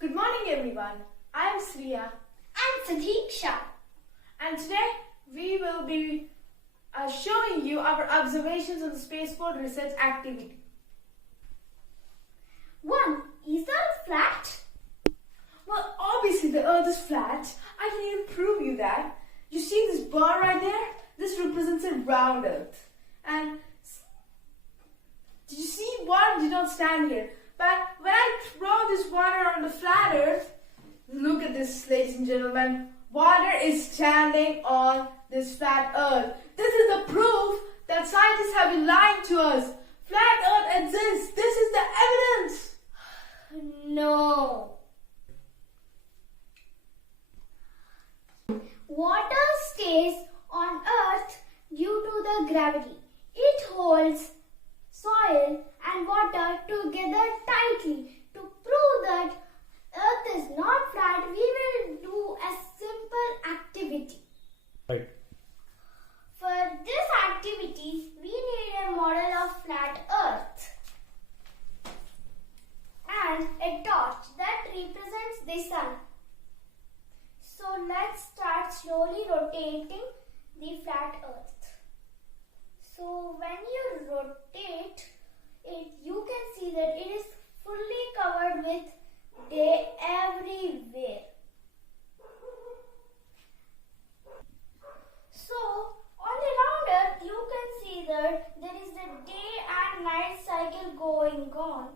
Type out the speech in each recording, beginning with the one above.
Good morning everyone. I am Sriya and Siddhiksha. and today we will be showing you our observations on the spaceport research activity. 1. Is the Earth flat? Well, obviously the Earth is flat. I can even prove you that. You see this bar right there? This represents a round Earth. And did you see? Water did not stand here. But when I throw this water on the flat Earth, look at this, ladies and gentlemen. Water is standing on this flat Earth. This is the proof that scientists have been lying to us. Flat Earth exists. This is the evidence. No. Water stays on Earth due to the gravity. It holds soil and water together tightly. To prove that Earth is not flat, we will do a simple activity. Right. For this activity, we need a model of flat Earth and a torch that represents the sun. So let's start slowly rotating the flat Earth. So when you rotate it, you can see that it is fully covered with day everywhere. So on the round Earth, you can see that there is a day and night cycle going on.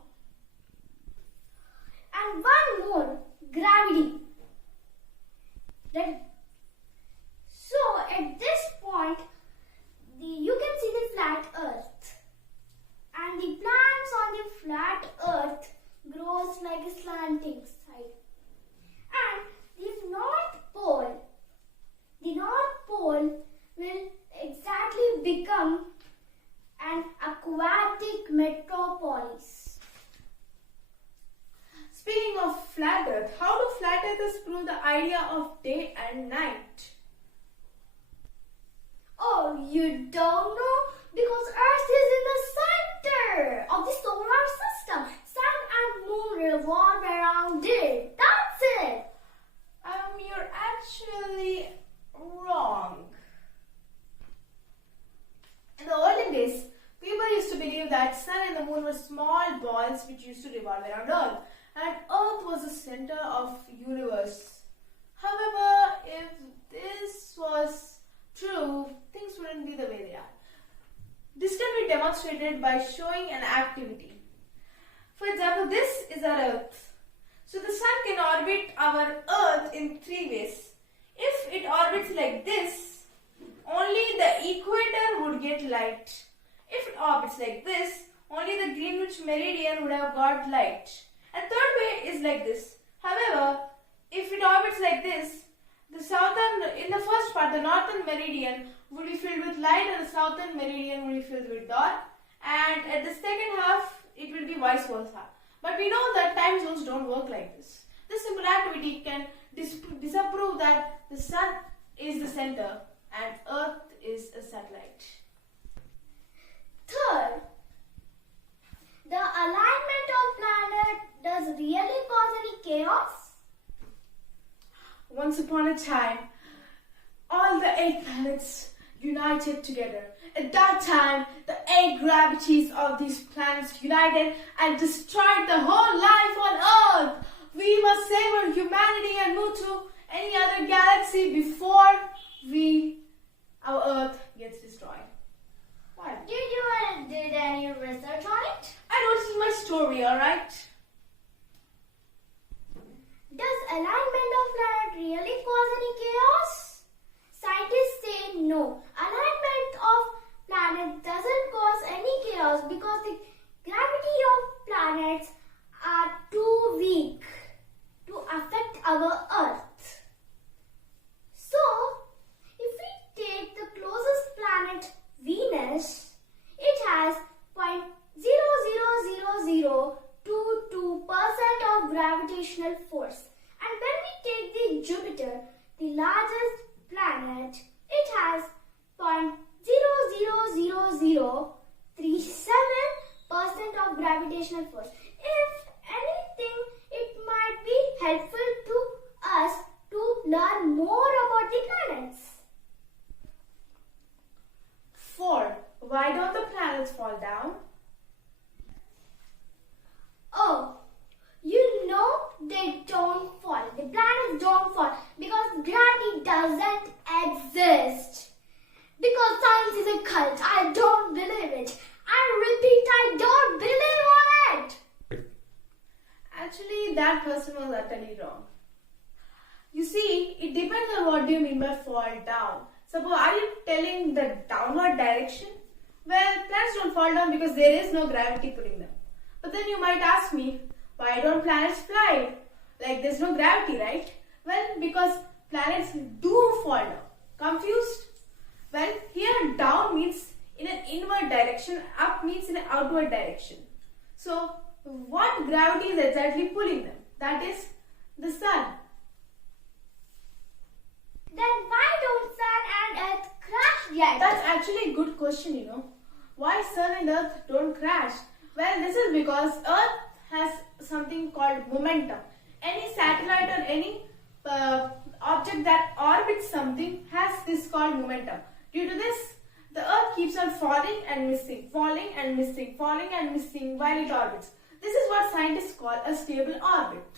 And one more, gravity. So at this point, you can see the flat Earth, and the plants on the flat Earth grows like a slanting side. And the North Pole will exactly become an aquatic metropolis. Speaking of flat Earth, how do flat earthers prove the idea of day and night? Oh, you don't know? Because Earth is in the center of the solar system. Sun and moon revolve around it. That's it. You're actually wrong. In the olden days, people used to believe that sun and the moon were small balls which used to revolve around Earth, and Earth was the center of the universe. However, if this was true, things wouldn't be the way they are. This can be demonstrated by showing an activity. For example, this is our Earth. So the sun can orbit our Earth in three ways. If it orbits like this, only the equator would get light. If it orbits like this, only the Greenwich meridian would have got light. And third way is like this. However, if it orbits like this, in the first part, the northern meridian would be filled with light and the southern meridian would be filled with dark. And at the second half, it will be vice versa. But we know that time zones don't work like this. This simple activity can disapprove that the sun is the center and Earth is a satellite. Third, the alignment of planets does really cause any chaos? Once upon a time, all the 8 planets united together. At that time, the 8 gravities of these planets united and destroyed the whole life on Earth. We must save our humanity and move to any other galaxy before our Earth gets destroyed. Why? Did you did any research on it? I know this is my story, alright? Does alignment of planet really cause any chaos? Scientists say no. Alignment of planet doesn't cause any chaos because the gravity of planets are too weak to affect our Earth. So, if we take the closest planet, Venus, it has 0.00022% of gravitational force. And when we take the Jupiter, the largest planet, it has 0.00037% of gravitational force. If anything, it might be Actually, that person was utterly wrong. You see, it depends on what do you mean by fall down. Suppose, are you telling the downward direction? Well, planets don't fall down because there is no gravity pulling them. But then you might ask me, why don't planets fly? Like there's no gravity, right? Well, because planets do fall down. Confused? Well, here down means in an inward direction, up means in an outward direction. So, what gravity is exactly pulling them? That is the sun. Then why don't Sun and Earth crash yet? That's actually a good question, you know. Why sun and earth don't crash? Well, this is because earth has something called momentum. Any satellite or any object that orbits something has this called momentum. Due to this, the earth keeps on falling and missing, falling and missing, falling and missing while it orbits. This is what scientists call a stable orbit.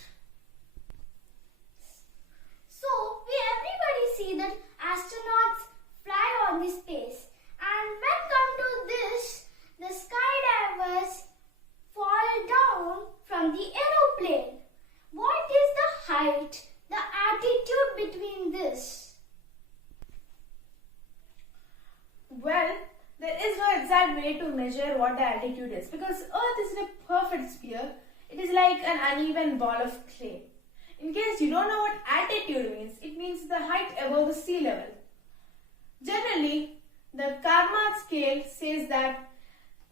So, we everybody see that astronauts fly on the space. And when come to this, the skydivers fall down from the aeroplane. What is the height, the altitude between this? Well, there is no exact way to measure what the altitude is because Earth is in a perfect sphere. It is like an uneven ball of clay. In case you don't know what altitude means, it means the height above the sea level. Generally, the Karma scale says that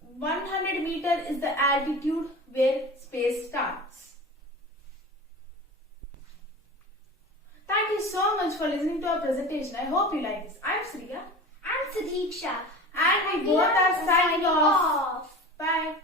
100 meter is the altitude where space starts. Thank you so much for listening to our presentation. I hope you like this. I'm Sriya. I'm Siddhiksha. And we both are signing off. Bye.